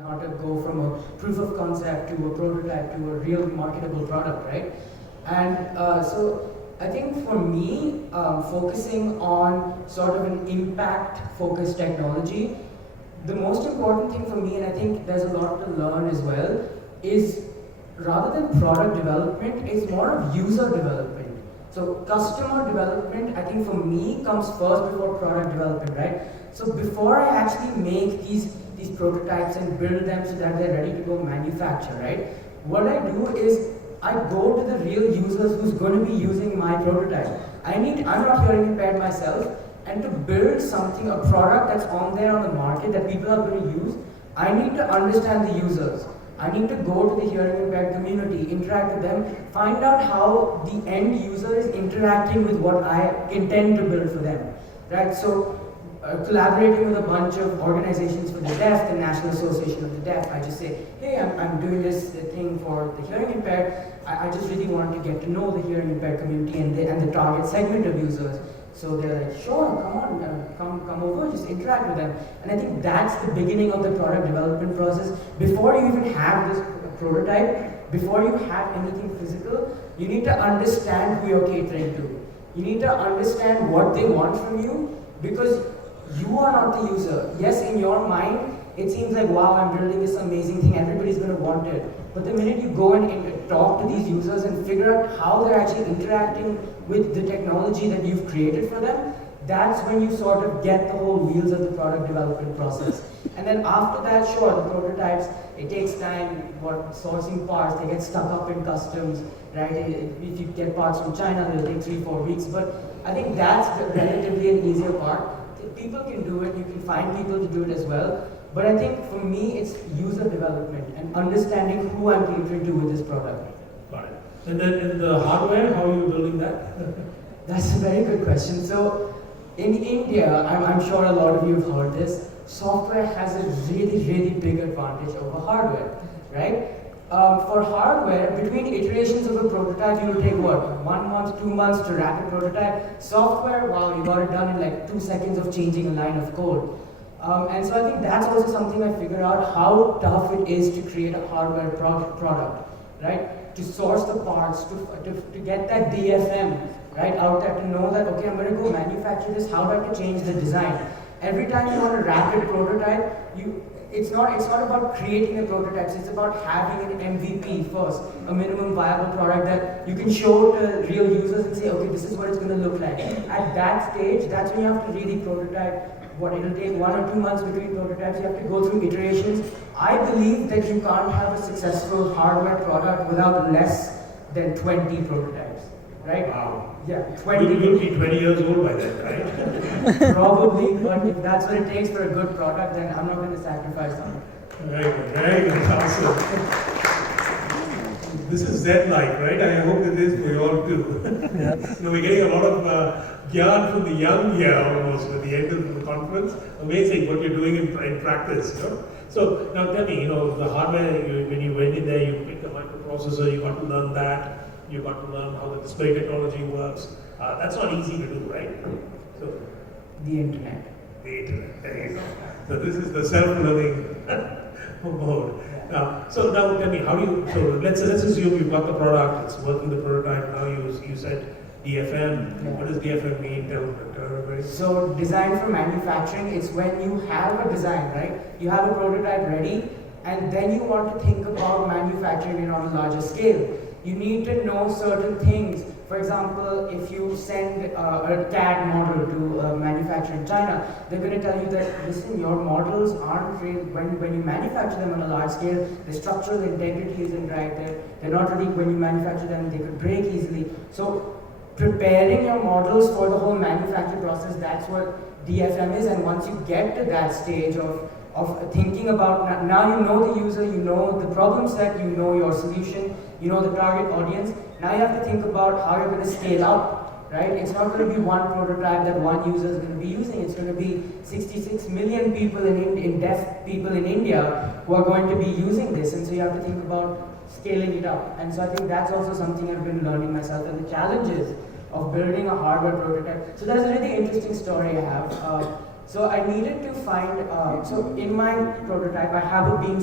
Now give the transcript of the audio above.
how to go from a proof of concept to a prototype to a real marketable product, right? And so I think for me, focusing on sort of an impact-focused technology, the most important thing for me, and I think there's a lot to learn as well, is rather than product development, it's more of user development. So customer development, I think for me, comes first before product development, right? So before I actually make these prototypes and build them so that they're ready to go manufacture, right? What I do is I go to the real users who's going to be using my prototype. I'm not hearing impaired myself, and to build something, a product that's on there on the market that people are going to use, I need to understand the users. I need to go to the hearing impaired community, interact with them, find out how the end user is interacting with what I intend to build for them, right? So collaborating with a bunch of organizations for the deaf, the National Association of the Deaf, I just say, hey, I'm doing this thing for the hearing impaired. I just really want to get to know the hearing impaired community and the target segment of users. So they're like, sure, come on, come over, just interact with them. And I think that's the beginning of the product development process. Before you even have this prototype, before you have anything physical, you need to understand who you're catering to. You need to understand what they want from you, because you are not the user. Yes, in your mind, it seems like, wow, I'm building this amazing thing, everybody's going to want it. But the minute you go and talk to these users and figure out how they're actually interacting with the technology that you've created for them, that's when you sort of get the whole wheels of the product development process. And then after that, sure, the prototypes, it takes time, sourcing parts, they get stuck up in customs, right? If you get parts from China, it'll take 3-4 weeks. But I think that's relatively an easier part. People can do it, you can find people to do it as well. But I think for me, it's user development and understanding who I'm catering to with this product. Got it. And then in the hardware, how are you building that? That's a very good question. So in India, I'm sure a lot of you have heard this, software has a really, really big advantage over hardware, right? For hardware, between iterations of a prototype, you will take what? 1 month, 2 months to wrap a prototype. Software, wow, you got it done in like 2 seconds of changing a line of code. And so I think that's also something I figured out, how tough it is to create a hardware product, right? To source the parts, to get that DFM, right, out there, to know that, okay, I'm going to go manufacture this, how do I have to change the design? Every time you want a rapid prototype, it's not about creating the prototypes, it's about having an MVP first, a minimum viable product that you can show to real users and say, okay, this is what it's going to look like. At that stage, that's when you have to really prototype. It'll take 1 or 2 months between prototypes, you have to go through iterations. I believe that you can't have a successful hardware product without less than 20 prototypes, right? Wow. Yeah, 20. You'll be 20 years old by then, right? Probably, but if that's what it takes for a good product, then I'm not going to sacrifice on it. Very good, awesome. This is Zen-like, right? I hope it is for you all too. We're getting a lot of gyan from the young here almost at the end of the conference. Amazing what you're doing in practice. You know? So now tell me, the hardware, when you went in there, you picked a microprocessor, you got to learn that, you got to learn how the display technology works. That's not easy to do, right? So the internet. The internet, there you go. So this is the self-learning mode. So now tell me, how do you, so let's assume you've got the product, it's working the prototype, now you said DFM. Yeah. What does DFM mean? Tell everybody. So design for manufacturing is when you have a design, right? You have a prototype ready, and then you want to think about manufacturing it on a larger scale. You need to know certain things. For example, if you send a CAD model to a manufacturer in China, they're going to tell you that, listen, your models aren't real. When you manufacture them on a large scale, the structural integrity isn't right there. They're not ready. When you manufacture them, they could break easily. So preparing your models for the whole manufacturing process, that's what DFM is. And once you get to that stage of thinking about, now you know the user, you know the problem set, you know your solution, you know the target audience. Now you have to think about how you're going to scale up, right? It's not going to be one prototype that one user is going to be using. It's going to be 66 million people deaf people in India who are going to be using this. And so you have to think about scaling it up. And so I think that's also something I've been learning myself, and the challenges of building a hardware prototype. So that's a really interesting story I have. So I needed to find, so in my prototype I have a beam